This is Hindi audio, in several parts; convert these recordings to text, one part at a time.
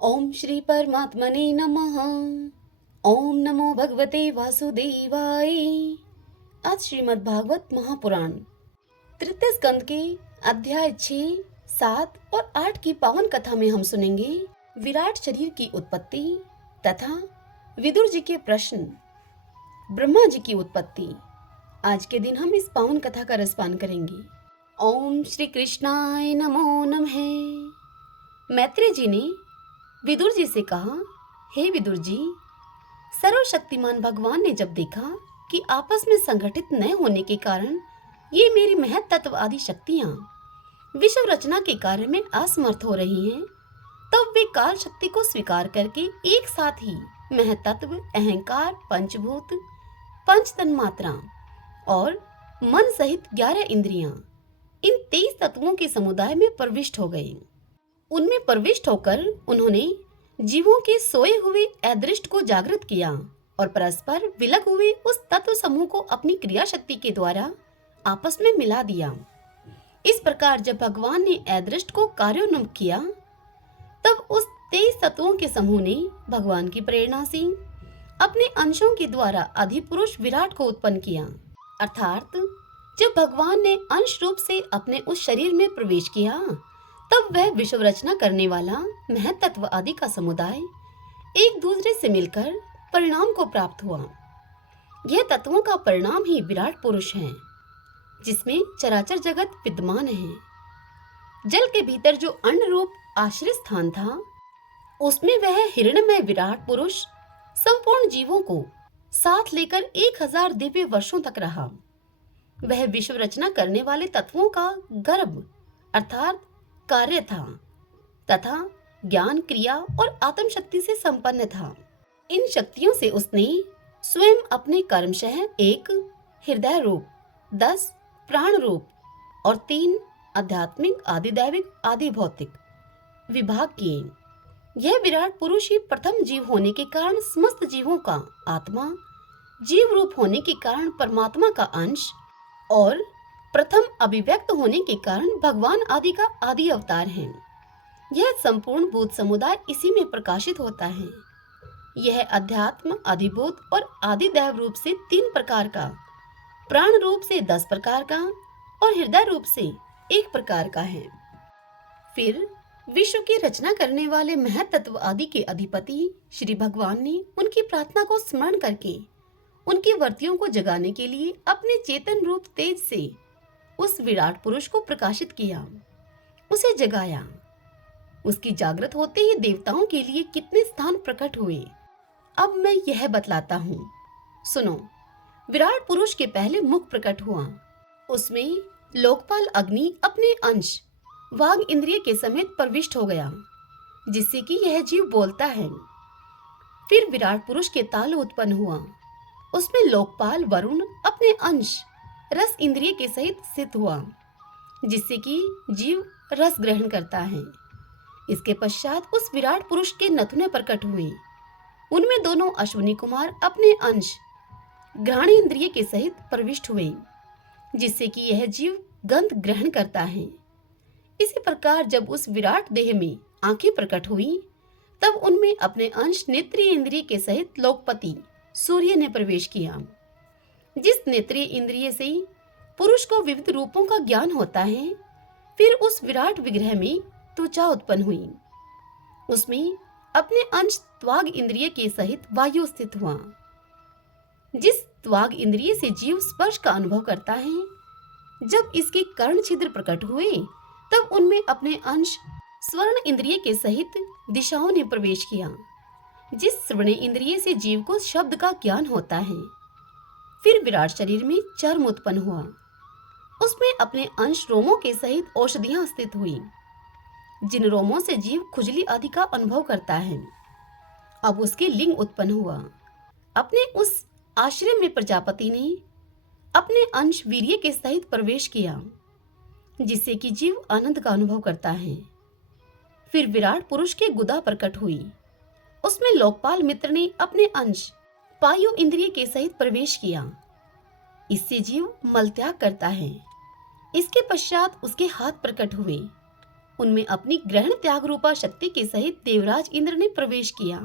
ओम श्री परमात्मने नमः। ओम नमो भगवते वासुदेवाय। आज श्रीमद् भागवत महापुराण तृतीय स्कंद के अध्याय 6, 7 और 8 की पावन कथा में हम सुनेंगे विराट शरीर की उत्पत्ति तथा विदुर जी के प्रश्न, ब्रह्मा जी की उत्पत्ति। आज के दिन हम इस पावन कथा का रसपान करेंगे। ओम श्री कृष्णाय नमो नमः। मैत्रेय जी ने विदुर जी से कहा, हे विदुर जी, सर्वशक्तिमान भगवान ने जब देखा कि आपस में संगठित न होने के कारण ये मेरी महत तत्व आदि शक्तियां विश्व रचना के कार्य में असमर्थ हो रही हैं, तब वे काल शक्ति को स्वीकार करके एक साथ ही महत तत्व, अहंकार, पंचभूत, पंच तन्मात्रा और मन सहित 11 इंद्रियां, इन 23 तत्वों के समुदाय में प्रविष्ट हो गए। उनमें प्रविष्ट होकर उन्होंने जीवों के सोए हुए अदृष्ट को जागृत किया और परस्पर विलग हुए उस तत्व समूह को अपनी क्रिया शक्ति के द्वारा आपस में मिला दिया। इस प्रकार जब भगवान ने अदृष्ट को कार्योन्मुख किया, तब उस 23 तत्वों के समूह ने भगवान की प्रेरणा से अपने अंशों के द्वारा अधिपुरुष विराट को उत्पन्न किया। अर्थात जब भगवान ने अंश रूप से अपने उस शरीर में प्रवेश किया, तब वह विश्व रचना करने वाला महत तत्व आदि का समुदाय एक दूसरे से मिलकर परिणाम को प्राप्त हुआ। यह तत्वों का परिणाम ही विराट पुरुष है, जिसमें चराचर जगत विद्यमान है। जल के भीतर जो अन्न रूप आश्रय स्थान था, उसमें वह हिरण्मय विराट पुरुष संपूर्ण जीवों को साथ लेकर 1000 दिव्य वर्षों तक रहा। वह विश्व रचना करने वाले तत्वों का गर्भ अर्थात कार्य था तथा ज्ञान, क्रिया और आत्म शक्ति से संपन्न था। इन शक्तियों से उसने स्वयं अपने कर्मशः 1 हृदय रूप, 10 प्राण रूप और 3 आध्यात्मिक, आदि दैविक, आदि भौतिक विभाग किए। यह विराट पुरुष ही प्रथम जीव होने के कारण समस्त जीवों का आत्मा, जीव रूप होने के कारण परमात्मा का अंश और प्रथम अभिव्यक्त होने के कारण भगवान आदि का आदि अवतार है। यह संपूर्ण भूत समुदाय इसी में प्रकाशित होता है। यह अध्यात्म, अधिभूत और आदि दैव रूप से 3 प्रकार का, प्राण रूप से 10 प्रकार का और हृदय रूप से 1 प्रकार का है। फिर विश्व की रचना करने वाले महत तत्व आदि के अधिपति श्री भगवान ने उनकी प्रार्थना को स्मरण करके उनकी वर्तियों को जगाने के लिए अपने चेतन रूप तेज से उस विराट पुरुष को प्रकाशित किया, उसे जगाया। उसकी जागृत होते ही देवताओं के लिए कितने स्थान प्रकट हुए, अब मैं यह बतलाता हूँ। सुनो। विराट पुरुष के पहले मुख प्रकट हुआ। उसमें लोकपाल अग्नि अपने अंश वाग इंद्रिय के समेत प्रविष्ट हो गया, जिससे कि यह जीव बोलता है। फिर विराट पुरुष के ताल उत्पन्न हुआ। उसमें लोकपाल वरुण अपने अंश रस इंद्रिय के सहित स्थित हुआ, जिससे कि जीव रस ग्रहण करता है। इसके पश्चात उस विराट पुरुष के नथुने प्रकट हुए। उनमें दोनों अश्विनी कुमार अपने अंश घ्राण इंद्रिय के सहित प्रविष्ट हुए, जिससे कि यह जीव गंध ग्रहण करता है। इसी प्रकार जब उस विराट देह में आंखें प्रकट हुई, तब उनमें अपने अंश नेत्रीय इंद्रिय के सहित लोकपति सूर्य ने प्रवेश किया। जिस नेत्रीय इंद्रिय से पुरुष को विविध रूपों का ज्ञान होता है, फिर उस विराट विग्रह में त्वचा उत्पन्न हुई। उसमें अपने अंश त्वाग इंद्रिय के सहित वायु स्थित हुआ। जिस त्वाग इंद्रिय से जीव स्पर्श का अनुभव करता है, जब इसके कर्ण छिद्र प्रकट हुए, तब उनमें अपने अंश स्वर्ण इंद्रिय के सहित दिशाओं ने प्रवेश किया। जिस श्रवण इंद्रिय से जीव को शब्द का ज्ञान होता है, फिर विराट शरीर में चर्म उत्पन्न हुआ। उसमें अपने अंश रोमों के सहित औषधियां स्थित हुई, जिन रोमों से जीव खुजली आदि का अनुभव करता है। अब उसके लिंग उत्पन्न हुआ। अपने उस आश्रय में प्रजापति ने अपने अंश वीर्य के सहित प्रवेश किया, जिससे कि जीव आनंद का अनुभव करता है। फिर विराट पुरुष के गुदा प्रकट हुई। उसमें लोकपाल मित्र ने अपने अंश पायु इंद्रिय के सहित प्रवेश किया। इससे जीव मल त्याग करता है। इसके पश्चात उसके हाथ प्रकट हुए। उनमें अपनी ग्रहण त्याग रूपा शक्ति के सहित देवराज इंद्र ने प्रवेश किया।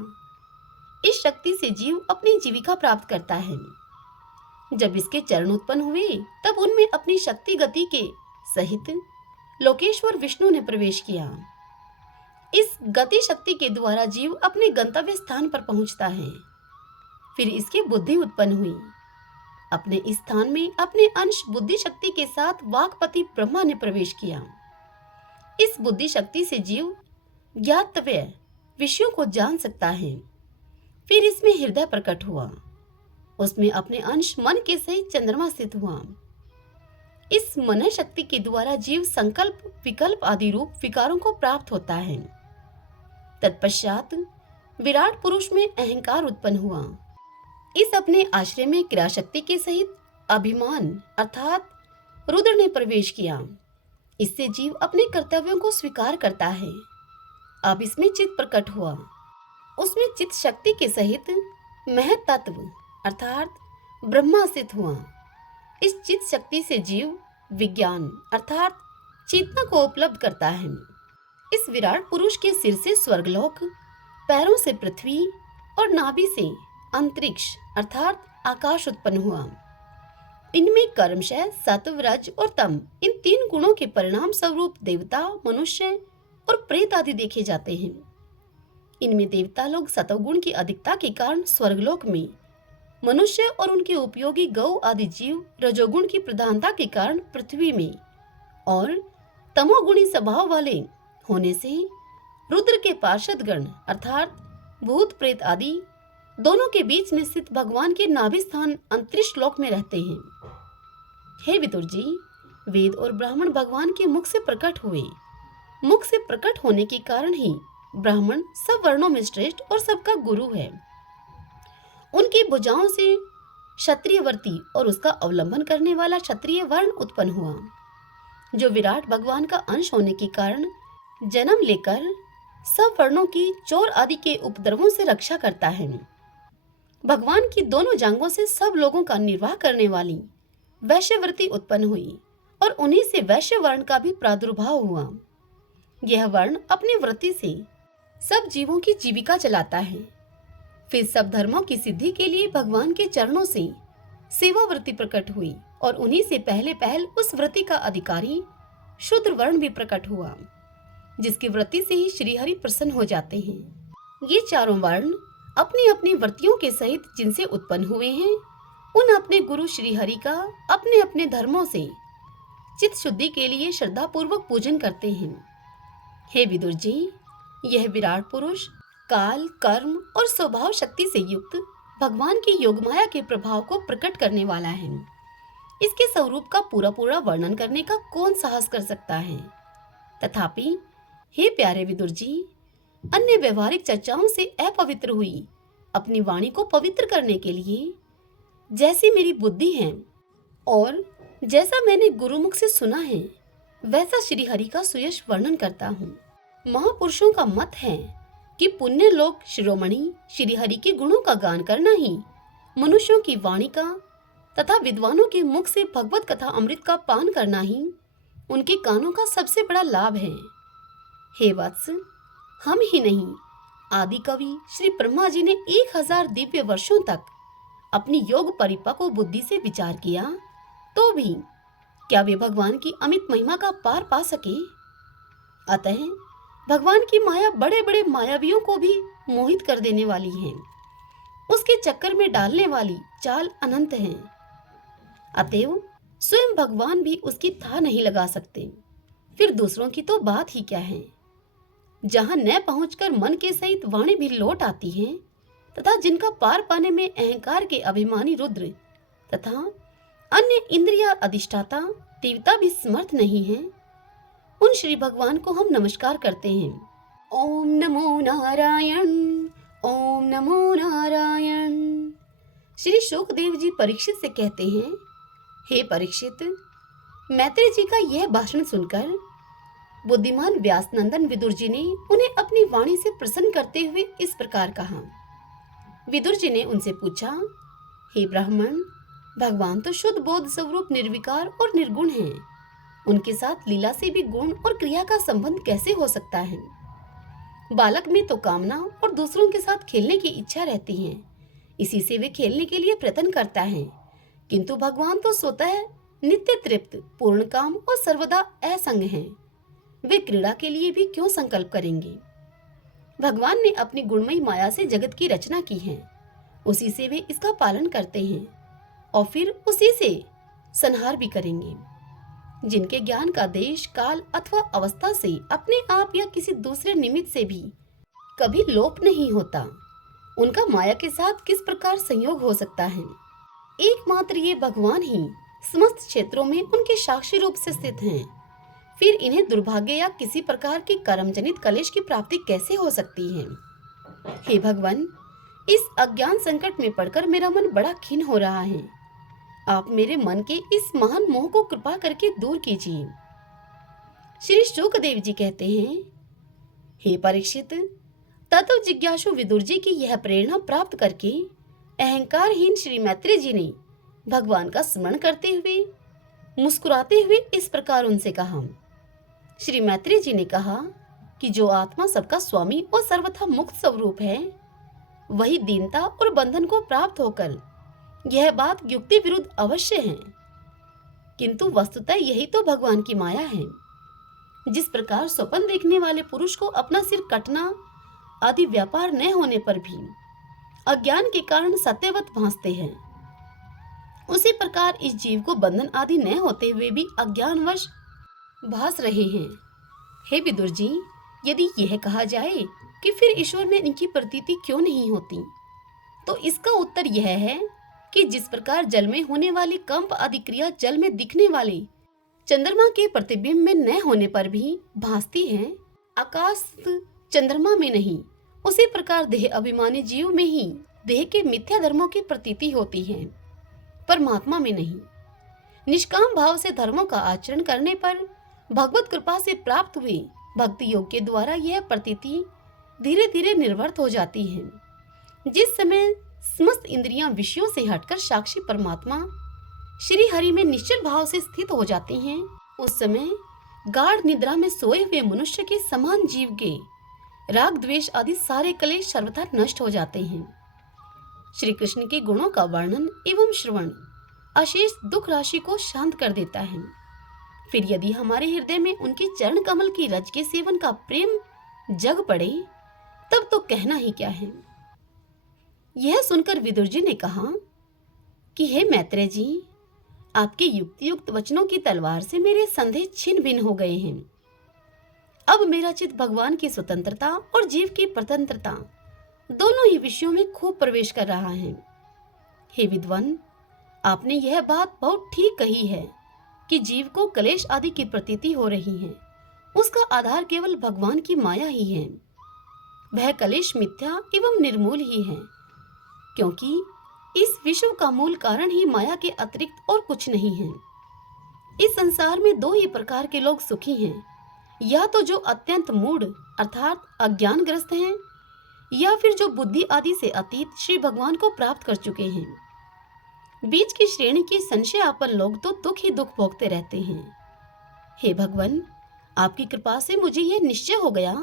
इस शक्ति से जीव अपनी जीविका प्राप्त करता है। जब इसके चरण उत्पन्न हुए तब उनमें अपनी शक्ति गति के सहित लोकेश्वर विष्णु ने प्रवेश किया। इस गति शक्ति के द्वारा जीव अपने गंतव्य स्थान पर पहुंचता है। फिर इसकी बुद्धि उत्पन्न हुई। अपने इस स्थान में अपने अंश बुद्धि शक्ति के साथ वाक्पति ब्रह्मा ने प्रवेश किया। इस बुद्धि शक्ति से जीव ज्ञातव्य विषयों को जान सकता है। फिर इसमें हृदय प्रकट हुआ। उसमें अपने अंश मन के सहित चंद्रमा स्थित हुआ। इस मन शक्ति के द्वारा जीव संकल्प विकल्प आदि रूप विकारों को प्राप्त होता है। तत्पश्चात विराट पुरुष में अहंकार उत्पन्न हुआ। इस अपने आश्रय में क्रिया शक्ति के सहित अभिमान अर्थात रुद्र ने प्रवेश किया। इससे जीव अपने कर्तव्यों को स्वीकार करता है। अब इसमें चित्त प्रकट हुआ। उसमें चित्त शक्ति के सहित महत तत्व अर्थात ब्रह्मा स्थित हुआ। इस चित्त शक्ति से जीव विज्ञान अर्थात चेतना को उपलब्ध करता है। इस विराट पुरुष के सिर से स्वर्गलोक, पैरों से पृथ्वी और नाभि से अंतरिक्ष अर्थात आकाश उत्पन्न हुआ। इनमें कर्मशः सत्व रज और तम इन 3 गुणों के परिणाम स्वरूप देवता मनुष्य और प्रेत आदि देखे जाते हैं। इनमें देवता लोग सत्वगुण की अधिकता के कारण स्वर्गलोक में, मनुष्य और उनके उपयोगी गौ आदि जीव रजोगुण की प्रधानता के कारण पृथ्वी में और तमोगुणी स्वभाव वाले होने से रुद्र के पार्षद गण अर्थात भूत प्रेत आदि दोनों के बीच में स्थित भगवान के नाभि स्थान अंतरिक्ष लोक में रहते हैं। हे विदुर जी, वेद और ब्राह्मण भगवान के मुख से प्रकट हुए। मुख से प्रकट होने के कारण ही ब्राह्मण सब वर्णों में श्रेष्ठ और सबका गुरु है। उनकी भुजाओं से क्षत्रियवर्ती और उसका अवलंबन करने वाला क्षत्रिय वर्ण उत्पन्न हुआ, जो विराट भगवान का अंश होने के कारण जन्म लेकर सब वर्णों की चोर आदि के उपद्रवों से रक्षा करता है। भगवान की दोनों जांघों से सब लोगों का निर्वाह करने वाली वैश्यवर्ती उत्पन्न हुई और उन्हीं से वैश्य वर्ण का भी प्रादुर्भाव हुआ। यह वर्ण अपनी वृत्ति से सब जीवों की जीविका चलाता है। फिर सब धर्मों की सिद्धि के लिए भगवान के चरणों से सेवा वृत्ति प्रकट हुई और उन्हीं से पहले पहल उस वृत्ति का अधिकारी शूद्र वर्ण भी प्रकट हुआ, जिसकी वृत्ति से ही श्रीहरि प्रसन्न हो जाते हैं। ये चारों वर्ण अपनी अपनी वृत्तियों के सहित जिनसे उत्पन्न हुए हैं, उन अपने गुरु श्रीहरि का अपने अपने धर्मों से चित्त शुद्धि के लिए श्रद्धा पूर्वक पूजन करते हैं। हे विदुर जी, यह विराट पुरुष काल, कर्म और स्वभाव शक्ति से युक्त भगवान की योगमाया के प्रभाव को प्रकट करने वाला है। इसके स्वरूप का पूरा पूरा वर्णन करने का कौन साहस कर सकता है। तथापि हे प्यारे विदुर जी, अन्य व्यवहारिक चर्चाओं से अपवित्र हुई अपनी वाणी को पवित्र करने के लिए जैसी मेरी बुद्धि है और जैसा मैंने गुरुमुख से सुना है, वैसा श्री हरि का सुयश वर्णन करता हूँ। महापुरुषों का मत है कि पुण्य लोक शिरोमणि श्री हरि के गुणों का गान करना ही मनुष्यों की वाणी का तथा विद्वानों के मुख से भगवत कथा अमृत का पान करना ही उनके कानों का सबसे बड़ा लाभ है। हे वत्स, हम ही नहीं, आदि कवि श्री ब्रह्मा जी ने 1000 दिव्य वर्षों तक अपनी योग परिपक्व बुद्धि से विचार किया, तो भी क्या वे भगवान की अमित महिमा का पार पा सके। अतः भगवान की माया बड़े बड़े मायावियों को भी मोहित कर देने वाली है। उसके चक्कर में डालने वाली चाल अनंत है। अतएव स्वयं भगवान भी उसकी था नहीं लगा सकते, फिर दूसरों की तो बात ही क्या है। जहां न पहुंचकर मन के सहित वाणी भी लौट आती है तथा जिनका पार पाने में अहंकार के अभिमानी रुद्र तथा अन्य इंद्रिय अधिष्ठाता देवता भी समर्थ नहीं है, उन श्री भगवान को हम नमस्कार करते हैं। ओम नमो नारायण, ओम नमो नारायण। श्री शुकदेव जी परीक्षित से कहते हैं, हे परीक्षित, मैत्रेय जी का यह भाषण सुनकर बुद्धिमान व्यास नंदन विदुर जी ने उन्हें अपनी वाणी से प्रसन्न करते हुए इस प्रकार कहा। विदुर जी ने उनसे पूछा, हे ब्राह्मण, भगवान तो शुद्ध बोध स्वरूप निर्विकार और निर्गुण हैं। उनके साथ लीला से भी गुण और क्रिया का संबंध कैसे हो सकता है? बालक में तो कामना और दूसरों के साथ खेलने की इच्छा रहती है, इसी से वे खेलने के लिए प्रयत्न करता है। किंतु भगवान तो स्वतः नित्य तृप्त, पूर्ण काम और सर्वदा असंग हैं। वे क्रीड़ा के लिए भी क्यों संकल्प करेंगे? भगवान ने अपनी गुणमयी माया से जगत की रचना की है, उसी से वे इसका पालन करते हैं और फिर उसी से संहार भी करेंगे। जिनके ज्ञान का देश, काल अथवा अवस्था से अपने आप या किसी दूसरे निमित्त से भी कभी लोप नहीं होता, उनका माया के साथ किस प्रकार संयोग हो सकता है? एकमात्र ये भगवान ही समस्त क्षेत्रों में उनके साक्षी रूप से स्थित हैं। फिर इन्हें दुर्भाग्य या किसी प्रकार की कर्मजनित कलेश की प्राप्ति कैसे हो सकती है? हे भगवान, इस अज्ञान संकट में पड़कर मेरा मन बड़ा खिन्न हो रहा है। आप मेरे मन के इस महान मोह को कृपा करके दूर कीजिए। श्री शुकदेव जी कहते हैं, हे परीक्षित, तत्व जिज्ञासु विदुर जी की यह प्रेरणा प्राप्त करके अहंकारहीन श्री मैत्री जी ने भगवान का स्मरण करते हुए मुस्कुराते हुए इस प्रकार उनसे कहा। श्री मैत्री जी ने कहा कि जो आत्मा सबका स्वामी और सर्वथा मुक्त स्वरूप है, वही दीनता और बंधन को प्राप्त होकर यह बात युक्ति विरुद्ध अवश्य है, किंतु वस्तुतः यही तो भगवान की माया है। जिस प्रकार स्वप्न देखने वाले पुरुष को अपना सिर कटना आदि व्यापार न होने पर भी अज्ञान के कारण सत्यवत भासते हैं, उसी प्रकार इस जीव को बंधन आदि न होते हुए भी अज्ञानवश भास रहे हैं। हे विदुर जी, यदि यह कहा जाए कि फिर ईश्वर में इनकी प्रतीति क्यों नहीं होती, तो इसका उत्तर यह है कि जिस प्रकार जल में होने वाली कंप आदि क्रिया जल में दिखने वाले चंद्रमा के प्रतिबिंब में न होने पर भी भासती है, आकाश चंद्रमा में नहीं, उसी प्रकार देह अभिमानी जीव में ही देह के मिथ्या धर्मों की प्रतीति होती है, परमात्मा में नहीं। निष्काम भाव से धर्मों का आचरण करने पर भगवत कृपा से प्राप्त हुए भक्ति योग के द्वारा यह प्रतीति धीरे धीरे निर्वर्त हो जाती है। जिस समय समस्त इंद्रियां विषयों से हटकर साक्षी परमात्मा श्री हरि में निश्चल भाव से स्थित हो जाती हैं, उस समय गाढ़ निद्रा में सोए हुए मनुष्य के समान जीव के राग द्वेष आदि सारे कलेश सर्वथा नष्ट हो जाते हैं। श्री कृष्ण के गुणों का वर्णन एवं श्रवण अशेष दुख राशि को शांत कर देता है। फिर यदि हमारे हृदय में उनके चरण कमल की रज के सेवन का प्रेम जग पड़े, तब तो कहना ही क्या है। यह सुनकर विदुर जी ने कहा कि हे मैत्रेय जी, आपके युक्ति युक्त वचनों की तलवार से मेरे संदेह छिन्न भिन्न हो गए हैं। अब मेरा चित्त भगवान की स्वतंत्रता और जीव की स्वतंत्रता दोनों ही विषयों में खूब प्रवेश कर रहा है। हे विद्वान, आपने यह बात बहुत ठीक कही है कि जीव को कलेश आदि की प्रतीति हो रही है, उसका आधार केवल भगवान की माया ही है। वह कलेश मिथ्या एवं निर्मूल ही है, क्योंकि इस विश्व का मूल कारण ही माया के अतिरिक्त और कुछ नहीं है। इस संसार में दो ही प्रकार के लोग सुखी हैं, या तो जो अत्यंत मूढ़ अर्थात अज्ञानग्रस्त हैं, या फिर जो बुद्धि आदि से अतीत श्री भगवान को प्राप्त कर चुके हैं। बीच की श्रेणी के संशयापन लोग तो दुख ही दुख भोगते रहते हैं। हे भगवान, आपकी कृपा से मुझे यह निश्चय हो गया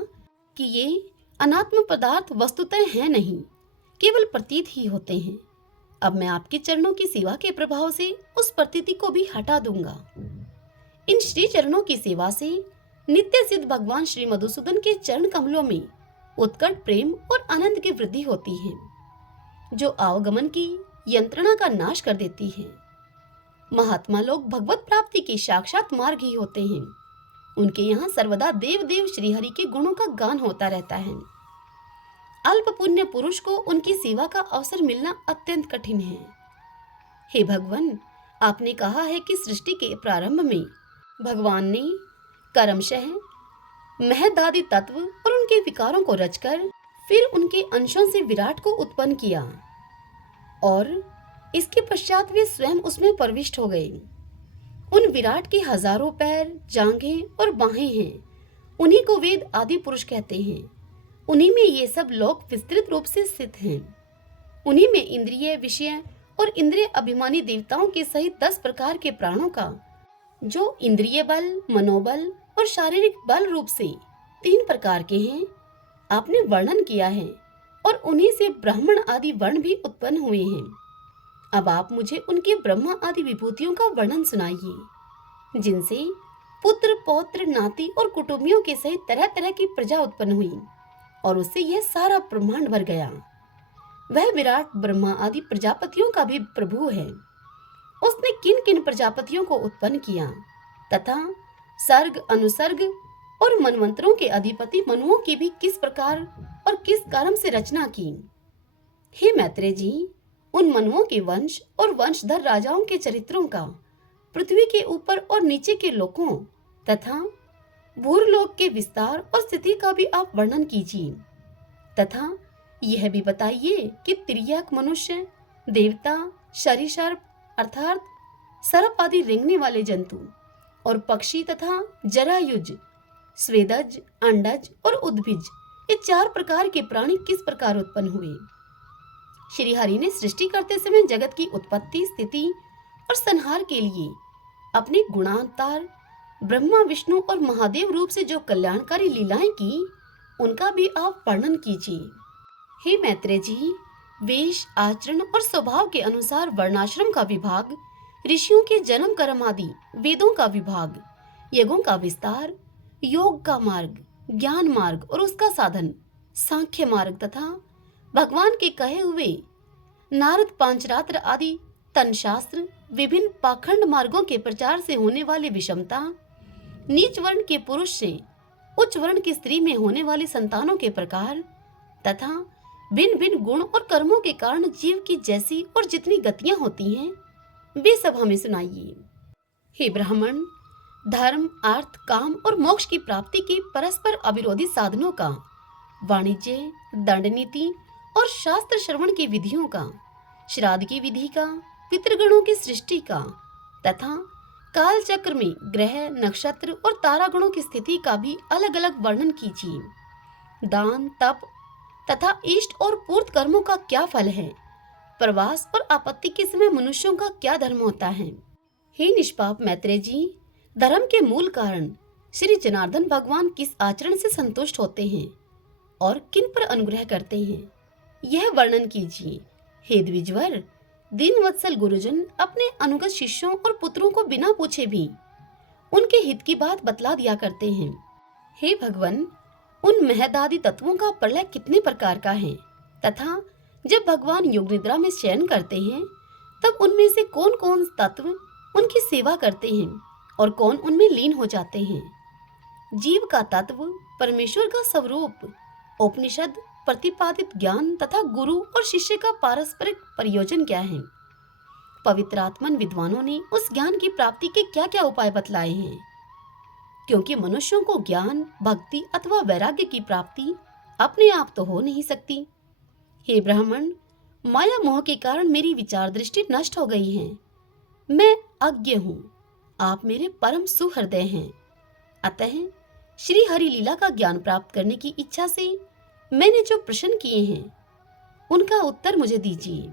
कि ये अनात्म पदार्थ वस्तुतः हैं नहीं, केवल प्रतीत ही होते हैं। अब मैं आपके चरणों की सेवा के प्रभाव से उस प्रतीति को भी हटा दूंगा। इन श्री चरणों की सेवा से नित्य सिद्ध भगवान श्री मधुसूदन के चरण कमलों में उत्कट प्रेम और आनंद की वृद्धि होती है, जो आवागमन की यंत्रणा का नाश कर देती है। महात्मा लोग भगवत प्राप्ति के साक्षात मार्ग ही होते हैं। उनके यहाँ सर्वदा देव देव श्रीहरि के गुणों का गान होता रहता है। अल्प पुण्य पुरुष को उनकी सेवा का अवसर मिलना अत्यंत कठिन है। हे भगवान, आपने कहा है कि सृष्टि के प्रारंभ में भगवान ने कर्मशः महदादि तत्व और उनके विकारों को रचकर फिर उनके अंशों से विराट को उत्पन्न किया और इसके पश्चात वे स्वयं उसमें प्रविष्ट हो गए। उन विराट के हजारों पैर, जांघें और बाहें हैं। उन्हीं को वेद आदि पुरुष कहते हैं। उन्हीं में ये सब लोक विस्तृत रूप से स्थित हैं। उन्हीं में इंद्रिय, विषय और इंद्रिय अभिमानी देवताओं के सहित 10 प्रकार के प्राणों का जो इंद्रिय बल, मनोबल और शारीरिक बल रूप से 3 प्रकार के हैं, आपने वर्णन किया है और उन्हीं से ब्राह्मण आदि वर्ण भी उत्पन्न हुए हैं। अब आप मुझे उनके ब्रह्मा आदि विभूतियों का वर्णन सुनाइए, जिनसे पुत्र, पौत्र, नाती और कुटुंबियों के सहित तरह तरह की प्रजा उत्पन्न हुई और उससे यह सारा ब्रह्मांड भर गया। वह विराट ब्रह्मा आदि प्रजापतियों का भी प्रभु है। उसने किन किन प्रजापतियों को उत्पन्न किया तथा सर्ग, अनुसर्ग और मनवंतरों के अधिपति मनुओं की भी किस प्रकार और किस कर्म से रचना की। हे मैत्रेय जी, उन मनुओं के वंश और वंशधर राजाओं के चरित्रों का पृथ्वी के ऊपर और नीचे के लोकों तथा भूरलोक के विस्तार और स्थिति का भी आप वर्णन कीजिए तथा यह भी बताइए कि तिर्यक मनुष्य, देवता, शरीसर्प अर्थात सर्प आदि रेंगने वाले जंतु और पक्षी तथा जरायुज, स्वेदज, अंडज और उद्भिज, ये 4 प्रकार के प्राणी किस प्रकार उत्पन्न हुए। श्री हरि ने सृष्टि करते समय जगत की उत्पत्ति, स्थिति और संहार के लिए अपने गुणावतार ब्रह्मा, विष्णु और महादेव रूप से जो कल्याणकारी लीलाएं की, उनका भी आप वर्णन कीजिए। हे मैत्रेय जी, वेश, आचरण और स्वभाव के अनुसार वर्णाश्रम का विभाग, ऋषियों के जन्म कर्म आदि, वेदों का विभाग, यज्ञों का विस्तार, योग का मार्ग, ज्ञान मार्ग और उसका साधन, सांख्य मार्ग तथा भगवान के कहे हुए नारद पांचरात्र आदि तंशास्त्र, विभिन्न पाखंड मार्गों के प्रचार से होने वाली विषमता, नीच वर्ण के पुरुष से उच्च वर्ण की स्त्री में होने वाली संतानों के प्रकार तथा भिन्न भिन्न गुण और कर्मों के कारण जीव की जैसी और जितनी गतियां होती हैं, वे सब हमें सुनाइए। हे ब्राह्मण, धर्म, अर्थ, काम और मोक्ष की प्राप्ति के परस्पर अविरोधी साधनों का, वाणिज्य, दंड नीति और शास्त्र श्रवण की विधियों का, श्राद्ध की विधि का, पितृगणों की सृष्टि का तथा काल चक्र में ग्रह, नक्षत्र और तारागणों की स्थिति का भी अलग अलग वर्णन कीजिए। दान, तप तथा इष्ट और पूर्त कर्मों का क्या फल है, प्रवास और आपत्ति के समय मनुष्यों का क्या धर्म होता है। हे निष्पाप मैत्रेय जी, धर्म के मूल कारण श्री जनार्दन भगवान किस आचरण से संतुष्ट होते हैं और किन पर अनुग्रह करते हैं, यह वर्णन कीजिए। हे द्विजवर, दीनवत्सल गुरुजन अपने अनुगत शिष्यों और पुत्रों को बिना पूछे भी उनके हित की बात बतला दिया करते हैं। हे भगवान, उन महदादि तत्वों का प्रलय कितने प्रकार का है तथा जब भगवान योग निद्रा में शयन करते हैं तब उनमें से कौन कौन तत्व उनकी सेवा करते हैं और कौन उनमें लीन हो जाते हैं। जीव का तत्व, परमेश्वर का स्वरूप, उपनिषद प्रतिपादित ज्ञान तथा गुरु और शिष्य का पारस्परिक प्रयोजन क्या है। पवित्र आत्मन विद्वानों ने उस ज्ञान की प्राप्ति के क्या क्या उपाय बतलाए हैं, क्योंकि मनुष्यों को ज्ञान, भक्ति अथवा वैराग्य की प्राप्ति अपने आप तो हो नहीं सकती। हे ब्राह्मण, माया मोह के कारण मेरी विचार दृष्टि नष्ट हो गई है। मैं अज्ञ हूँ, आप मेरे परम सुहृदय हैं। अतः श्री हरि लीला का ज्ञान प्राप्त करने की इच्छा से मैंने जो प्रश्न किए हैं उनका उत्तर मुझे दीजिए।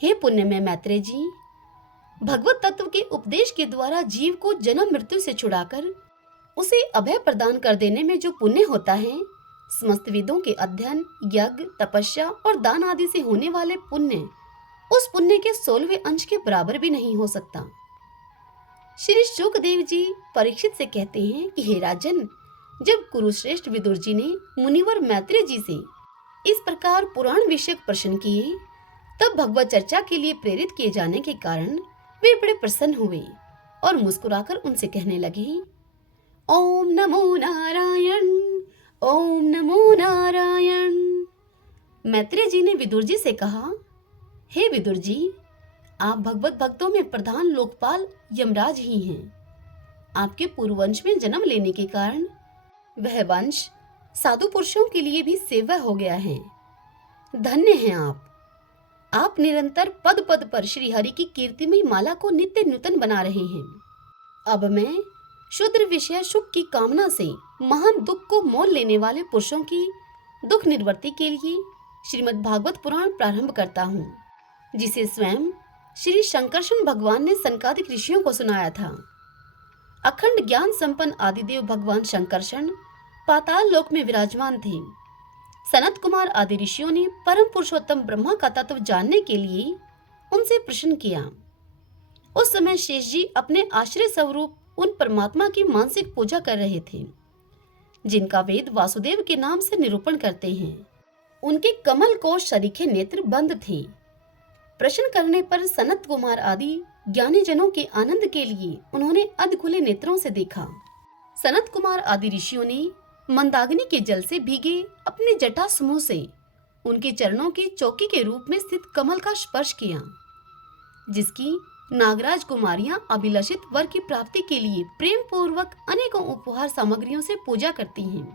हे पुण्यमय मैत्रेय जी, भगवत तत्व के उपदेश के द्वारा जीव को जन्म मृत्यु से छुड़ाकर उसे अभय प्रदान कर देने में जो पुण्य होता है, समस्त वेदों के अध्ययन, यज्ञ, तपस्या और दान आदि से होने वाले पुण्य उस पुण्य के 16वें अंश के बराबर भी नहीं हो सकता। श्री शुकदेव जी परीक्षित से कहते हैं कि हे राजन, जब कुरुश्रेष्ठ विदुर जी ने मुनिवर मैत्रेय जी से इस प्रकार पुराण विषयक प्रश्न किए, तब भगवत चर्चा के लिए प्रेरित किए जाने के कारण वे बड़े प्रसन्न हुए और मुस्कुराकर उनसे कहने लगे, ओम नमो नारायण, ओम नमो नारायण। मैत्रेय जी ने विदुर जी से कहा, हे विदुर जी, आप भगवत भक्तों में प्रधान लोकपाल यमराज ही हैं। आपके पूर्ववंश में जन्म लेने के कारण वह वंश साधु पुरुषों के लिए भी सेवा हो गया है। धन्य हैं आप निरंतर पद पद पर श्री हरि की कीर्तिमय माला को नित्य नूतन बना रहे हैं। अब मैं शुद्र विषय सुख की कामना से महान दुख को मोल लेने वाले पुरुषों की दुख निवृत्ति के लिए श्रीमद् भागवत पुराण प्रारंभ करता हूँ, जिसे स्वयं श्री शंकरशन भगवान ने सनकादिक ऋषियों को सुनाया था। अखंड ज्ञान संपन्न आदिदेव भगवान शंकरषण पाताल लोक में विराजमान थे। सनत कुमार आदि ऋषियों ने परम पुरुषोत्तम ब्रह्मा का तत्व जानने के लिए उनसे प्रश्न किया। उस समय शेष जी अपने आश्रय स्वरूप उन परमात्मा की मानसिक पूजा कर रहे थे, जिनका वेद वासुदेव के नाम से निरूपण करते हैं। उनके कमल कोश सरीखे नेत्र बंद थे। प्रश्न करने पर सनत कुमार आदि ज्ञानी जनों के आनंद के लिए उन्होंने अध खुले नेत्रों से देखा। सनत कुमार आदि ऋषियों ने मंदाकिनी के जल से भीगे अपने जटा समूह से उनके चरणों की चौकी के रूप में स्थित कमल का स्पर्श किया, जिसकी नागराज कुमारियां अभिलषित वर की प्राप्ति के लिए प्रेम पूर्वक अनेकों उपहार सामग्रियों से पूजा करती हैं।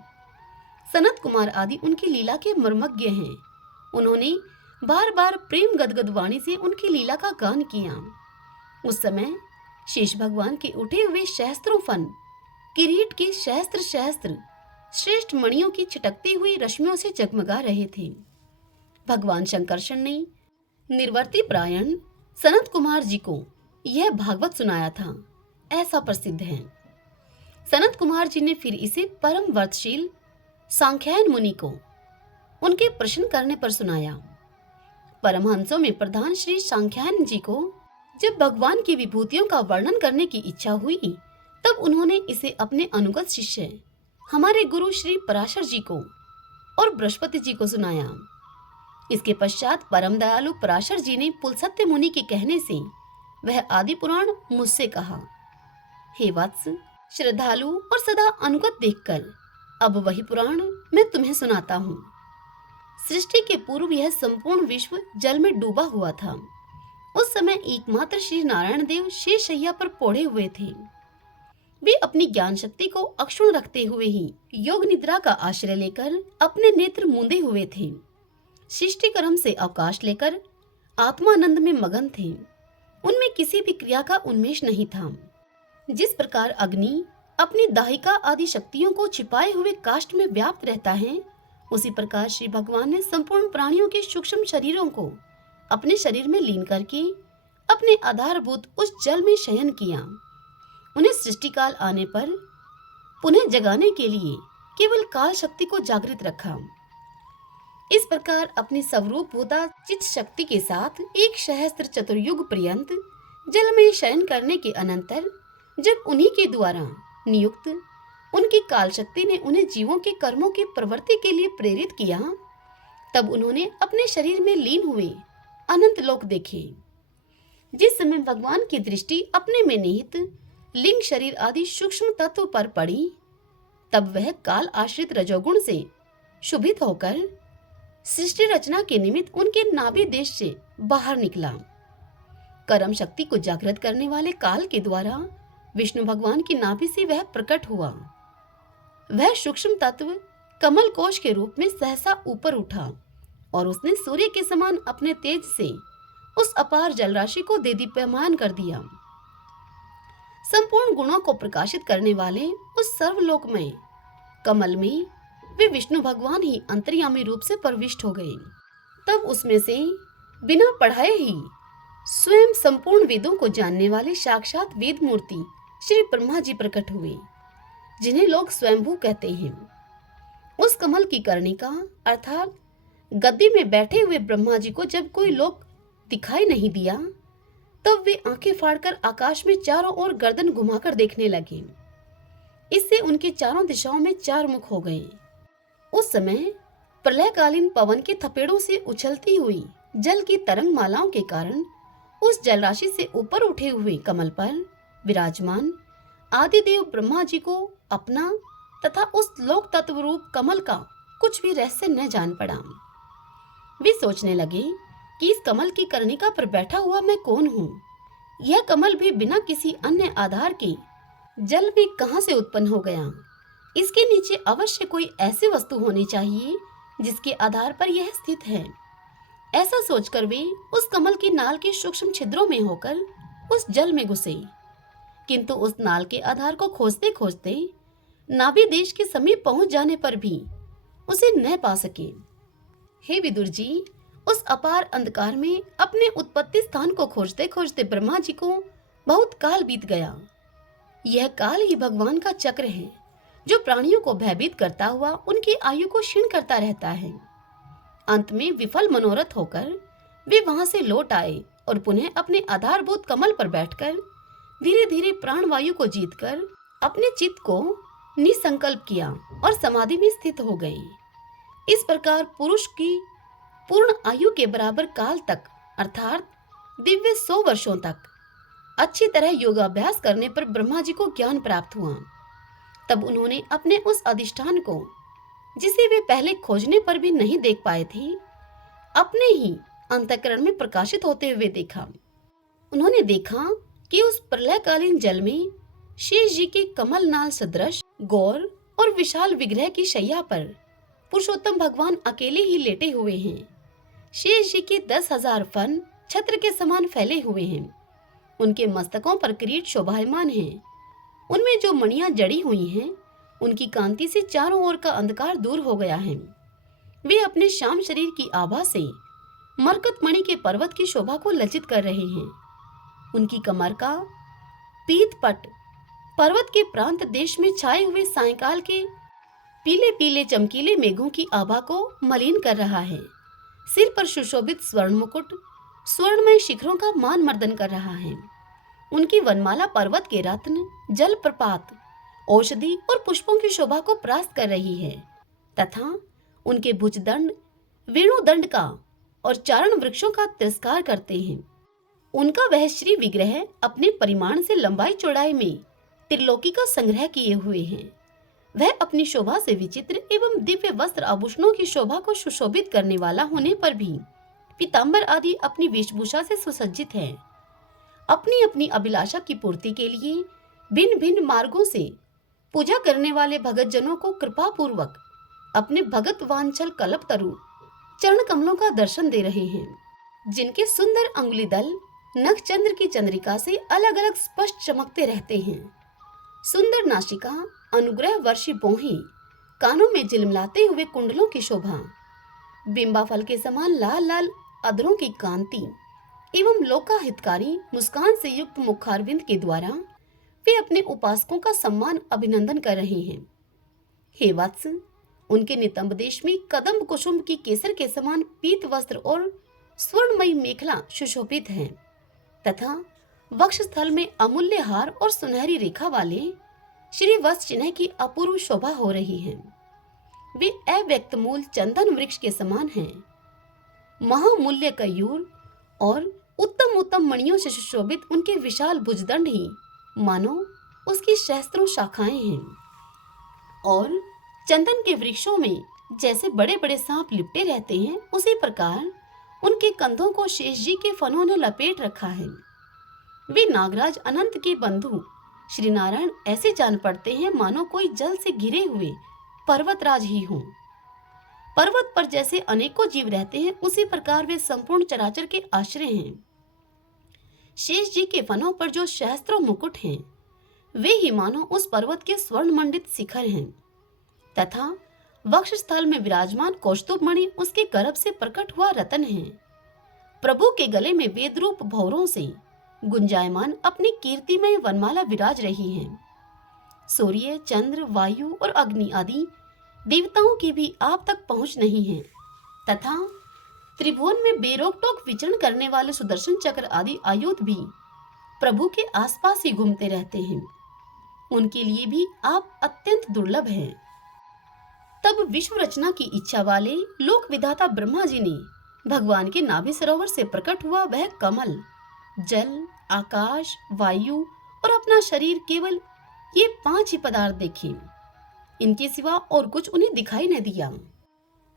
सनत कुमार आदि उनकी लीला के मर्मज्ञ हैं। उन्होंने बार बार प्रेम गदगद वाणी से उनकी लीला का गान किया। उस समय शेष भगवान के उठे हुए सहस्त्रों फन किरीट के सहस्त्र श्रेष्ठ मणियों की छिटकती हुई रश्मियों से जगमगा रहे थे। भगवान शंकरषण ने निर्वर्ती प्रायण सनत कुमार जी को यह भागवत सुनाया था, ऐसा प्रसिद्ध है। सनत कुमार जी ने फिर इसे परम व्रतशील सांख्यायन मुनि को उनके प्रश्न करने पर सुनाया। परमहंसों में प्रधान श्री सांख्यायन जी को जब भगवान की विभूतियों का वर्णन करने की इच्छा हुई, तब उन्होंने इसे अपने अनुगत शिष्य हमारे गुरु श्री पराशर जी को और बृहस्पति जी को सुनाया। इसके पश्चात परम दयालु पराशर जी ने पुलसत्य मुनि के कहने से वह आदि पुराण मुझसे कहा। हे वत्स, श्रद्धालु और सदा अनुगत देखकर अब वही पुराण मैं तुम्हें सुनाता हूँ। सृष्टि के पूर्व यह संपूर्ण विश्व जल में डूबा हुआ था। उस समय एकमात्र श्री नारायण देव शेष शैया पर पोढ़े हुए थे। वे अपनी ज्ञान शक्ति को अक्षुण्ण रखते हुए ही योग निद्रा का आश्रय लेकर अपने नेत्र मूंदे हुए थे। सृष्टि कर्म से अवकाश लेकर आत्मानंद में मगन थे। उनमें किसी भी क्रिया का उन्मेष नहीं था। जिस प्रकार अग्नि अपनी दाहिका आदि शक्तियों को छिपाए हुए काष्ठ में व्याप्त रहता है, उसी प्रकार श्री भगवान ने संपूर्ण प्राणियों के सूक्ष्म शरीरों को अपने शरीर में लीन करके अपने आधारभूत उस जल में शयन किया। उन्हें सृष्टि काल आने पर पुनः जगाने के लिए केवल काल शक्ति को जागृत रखा। इस प्रकार अपनी स्वरूप भूता चित शक्ति के साथ एक सहस्त्र चतुर्युग पर्यंत जल में शयन करने के अनंतर जब उन्हीं के द्वारा नियुक्त उनकी काल शक्ति ने उन्हें जीवों के कर्मों की प्रवृत्ति के लिए प्रेरित किया, तब उन्होंने अपने शरीर में लीन हुए अनंत लोक देखे। जिस समय भगवान की दृष्टि अपने में निहित लिंग शरीर आदि सूक्ष्म तत्व पर पड़ी, तब वह काल आश्रित रजोगुण से शुभित होकर सृष्टि रचना के निमित्त उनके नाभि देश से बाहर निकला। कर्म शक्ति को जागृत करने वाले काल के द्वारा विष्णु भगवान की नाभि से वह प्रकट हुआ। वह सूक्ष्म तत्व कमल कोश के रूप में सहसा ऊपर उठा और उसने सूर्य के समान अपने तेज से उस अपार जलराशि को देदीप्यमान कर दिया। संपूर्ण गुणों को प्रकाशित करने वाले उस सर्वलोकमय कमल में वे विष्णु भगवान ही अंतर्यामी रूप से प्रविष्ट हो गए। तब उसमें से बिना पढ़ाए ही स्वयं संपूर्ण वेदों को जानने वाले साक्षात वेद मूर्ति श्री ब्रह्मा जी प्रकट हुए, जिन्हें लोग स्वयंभू कहते हैं। उस कमल की कर्णिका अर्थात गद्दी में बैठे हुए ब्रह्मा जी को जब कोई लोक दिखाई नहीं दिया, तब वे आंखें फाड़कर आकाश में चारों ओर गर्दन घुमाकर देखने लगे। इससे उनके चारों दिशाओं में चार मुख हो गए। उस समय प्रलयकालीन पवन के थपेड़ों से उछलती हुई जल की तरंग मालाओं के कारण उस जलराशि से ऊपर उठे हुए कमल पर विराजमान आदिदेव ब्रह्मा जी को अपना तथा उस लोक तत्व रूप कमल का कुछ भी रहस्य न जान पड़ा। वे सोचने लगे कि इस कमल की कर्णिका पर बैठा हुआ मैं कौन हूँ। यह कमल भी बिना किसी अन्य आधार के जल में कहाँ से उत्पन्न हो गया। इसके नीचे अवश्य कोई ऐसी वस्तु होनी चाहिए जिसके आधार पर यह स्थित है। ऐसा सोचकर वे उस कमल की नाल के सूक्ष्म छिद्रों में होकर उस जल में घुसे, किंतु उस नाल के आधार को खोजते खोजते नाभि देश के समीप पहुंच जाने पर भी उसे न पा सके। हे विदुर जी, उस अपार अंधकार में अपने उत्पत्ति स्थान को खोजते खोजते ब्रह्मा जी को बहुत काल बीत गया। यह काल ही भगवान का चक्र है जो प्राणियों को भयभीत करता हुआ उनकी आयु को क्षीण करता रहता है। अंत में विफल मनोरथ होकर वे वहां से लौट आए और पुनः अपने आधारभूत कमल पर बैठकर धीरे धीरे प्राणवायु को जीतकर अपने चित्त को निसंकल्प किया और समाधि में स्थित हो गए। इस प्रकार पुरुष की पूर्ण आयु के बराबर काल तक अर्थात दिव्य 100 वर्षों तक अच्छी तरह योगाभ्यास करने पर ब्रह्मा जी को ज्ञान प्राप्त हुआ। तब उन्होंने अपने उस अधिष्ठान को, जिसे वे पहले खोजने पर भी नहीं देख पाए थे, अपने ही अंतःकरण में प्रकाशित होते हुए देखा। उन्होंने देखा कि उस प्रलयकालीन जल में शेष जी के कमल नाल सदृश गौर और विशाल विग्रह की शैया पर पुरुषोत्तम भगवान अकेले ही लेटे हुए हैं। शेष जी के 10,000 फन छत्र के समान फैले हुए हैं। उनके मस्तकों पर किरीट शोभायमान हैं। उनमें जो मणियां जड़ी हुई हैं, उनकी कांति से चारों ओर का अंधकार दूर हो गया है। वे अपने श्याम शरीर की आभा से मरकत मणि के पर्वत की शोभा को लज्जित कर रहे हैं। उनकी कमर का पीत पट पर्वत के प्रांत देश में छाए हुए सायंकाल के पीले पीले चमकीले मेघों की आभा को मलिन कर रहा है। सिर पर सुशोभित स्वर्ण मुकुट स्वर्णमय शिखरों का मान मर्दन कर रहा है। उनकी वनमाला पर्वत के रत्न, जल प्रपात, औषधि और पुष्पों की शोभा को परास्त कर रही है तथा उनके भुजदंड वेणुदंड का और चारण वृक्षों का तिरस्कार करते हैं। उनका वह श्री विग्रह अपने परिमाण से लंबाई चौड़ाई में त्रिलोकी का संग्रह किए हुए हैं। वह अपनी शोभा से विचित्र एवं दिव्य वस्त्र आभूषणों की शोभा को सुशोभित करने वाला होने पर भी पीतांबर आदि अपनी वेशभूषा से सुसज्जित है। अपनी अपनी अभिलाषा की पूर्ति के लिए भिन्न भिन्न मार्गों से पूजा करने वाले भगत जनों को कृपा पूर्वक अपने भगत वांछल कल्प तरु चरण कमलों का दर्शन दे रहे हैं, जिनके सुंदर अंगुली दल नख चंद्र की चंद्रिका से अलग अलग स्पष्ट चमकते रहते हैं। सुंदर नासिका, अनुग्रह वर्षी भौहें, कानों में झिलमिलाते हुए कुंडलों की शोभा, बिंबा फल के समान लाल लाल अधरों की कांति एवं लोकाहितकारी मुस्कान से युक्त मुखारविंद के द्वारा वे अपने उपासकों का सम्मान अभिनंदन कर रहे हैं। हे वत्स, उनके नितंब देश में कदम्ब कुसुम की केसर के समान पीत वस्त्र और स्वर्णमयी मेखला सुशोभित है तथा वक्षस्थल में अमूल्य हार और सुनहरी रेखा वाले श्री वत्स चिन्ह की अपूर्व शोभा हो रही है। वे अव्यक्त मूल चंदन वृक्ष के समान हैं। महामूल्य कयूर और उत्तम उत्तम मणियों से सुशोभित उनके विशाल भुजदंड ही मानो उसकी सहस्त्रों शाखाएं हैं और चंदन के वृक्षों में जैसे बड़े बड़े सांप लिपटे रहते हैं, उसी प्रकार उनके कंधों को शेष जी के फनों ने लपेट रखा है। वे नागराज अनंत के बंधु श्री नारायण ऐसे जान पड़ते हैं मानो कोई जल से घिरे हुए पर्वतराज ही हों। पर्वत पर जैसे अनेकों जीव रहते हैं, उसी प्रकार वे संपूर्ण चराचर के आश्रय हैं। शेष जी के फनों पर जो सहस्त्रों मुकुट हैं, वे ही मानो उस पर्वत के स्वर्ण मंडित शिखर हैं तथा वक्षस्थल में विराजमान कौस्तुभ मणि उसके गर्भ से प्रकट हुआ रतन है। प्रभु के गले में वेद रूप भौरों से गुंजायमान अपनी कीर्तिमय वनमाला विराज रही है। सूर्य, चंद्र, वायु और अग्नि आदि देवताओं की भी आप तक पहुंच नहीं है तथा त्रिभुवन में बेरोक टोक विचरण करने वाले सुदर्शन चक्र आदि आयुध भी प्रभु के आसपास ही घूमते रहते हैं। उनके लिए भी आप अत्यंत दुर्लभ हैं। तब विश्व रचना की इच्छा वाले लोक विधाता ब्रह्मा जी ने भगवान के नाभि सरोवर से प्रकट हुआ वह कमल, जल, आकाश, वायु और अपना शरीर, केवल ये 5 ही पदार्थ देखे। इनके सिवा और कुछ उन्हें दिखाई न दिया।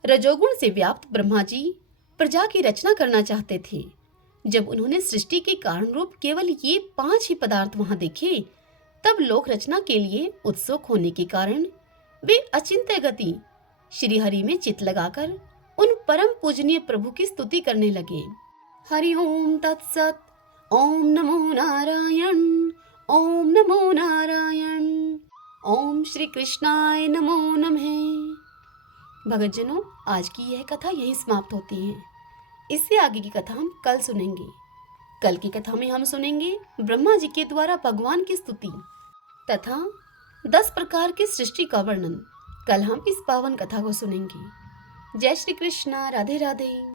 रजोगुण से व्याप्त ब्रह्मा जी प्रजा की रचना करना चाहते थे। जब उन्होंने सृष्टि के कारण रूप केवल ये 5 ही पदार्थ वहां देखे, तब लोक रचना के लिए उत्सुक होने के कारण वे अचिंत्य गति श्री हरि में चित्त लगाकर उन परम पूजनीय प्रभु की स्तुति करने लगे। हरि ओम तत्सत। ओम नमो नारायण। ओम नमो नारायण। ओम श्री कृष्णाय नमो नमः। भगतजनों, आज की यह कथा यहीं समाप्त होती है। इससे आगे की कथा हम कल सुनेंगे। कल की कथा में हम सुनेंगे ब्रह्मा जी के द्वारा भगवान की स्तुति। तथा 10 प्रकार की सृष्टि का वर्णन कल हम इस पावन कथा को सुनेंगे। जय श्री कृष्णा, राधे राधे।